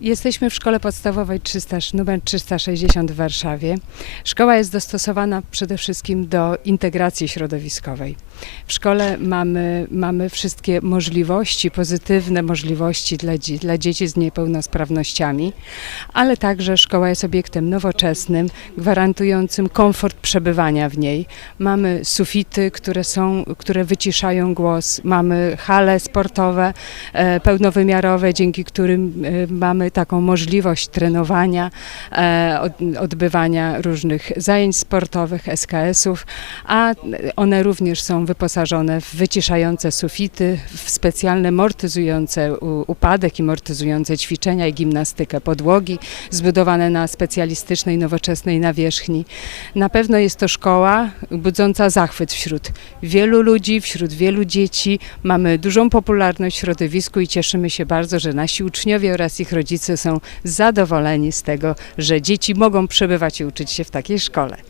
Jesteśmy w szkole podstawowej 300, numer 360 w Warszawie. Szkoła jest dostosowana przede wszystkim do integracji środowiskowej. W szkole mamy, mamy wszystkie możliwości, pozytywne możliwości dla, dla dzieci z niepełnosprawnościami, ale także szkoła jest obiektem nowoczesnym, gwarantującym komfort przebywania w niej. Mamy sufity, które, są, które wyciszają głos, mamy hale sportowe e, pełnowymiarowe, dzięki którym e, mamy taką możliwość trenowania, e, od, odbywania różnych zajęć sportowych, SKS-ów, a one również są wyposażone w wyciszające sufity, w specjalne mortyzujące upadek i mortyzujące ćwiczenia i gimnastykę podłogi, zbudowane na specjalistycznej, nowoczesnej nawierzchni. Na pewno jest to szkoła budząca zachwyt wśród wielu ludzi, wśród wielu dzieci. Mamy dużą popularność w środowisku i cieszymy się bardzo, że nasi uczniowie oraz ich rodzice są zadowoleni z tego, że dzieci mogą przebywać i uczyć się w takiej szkole.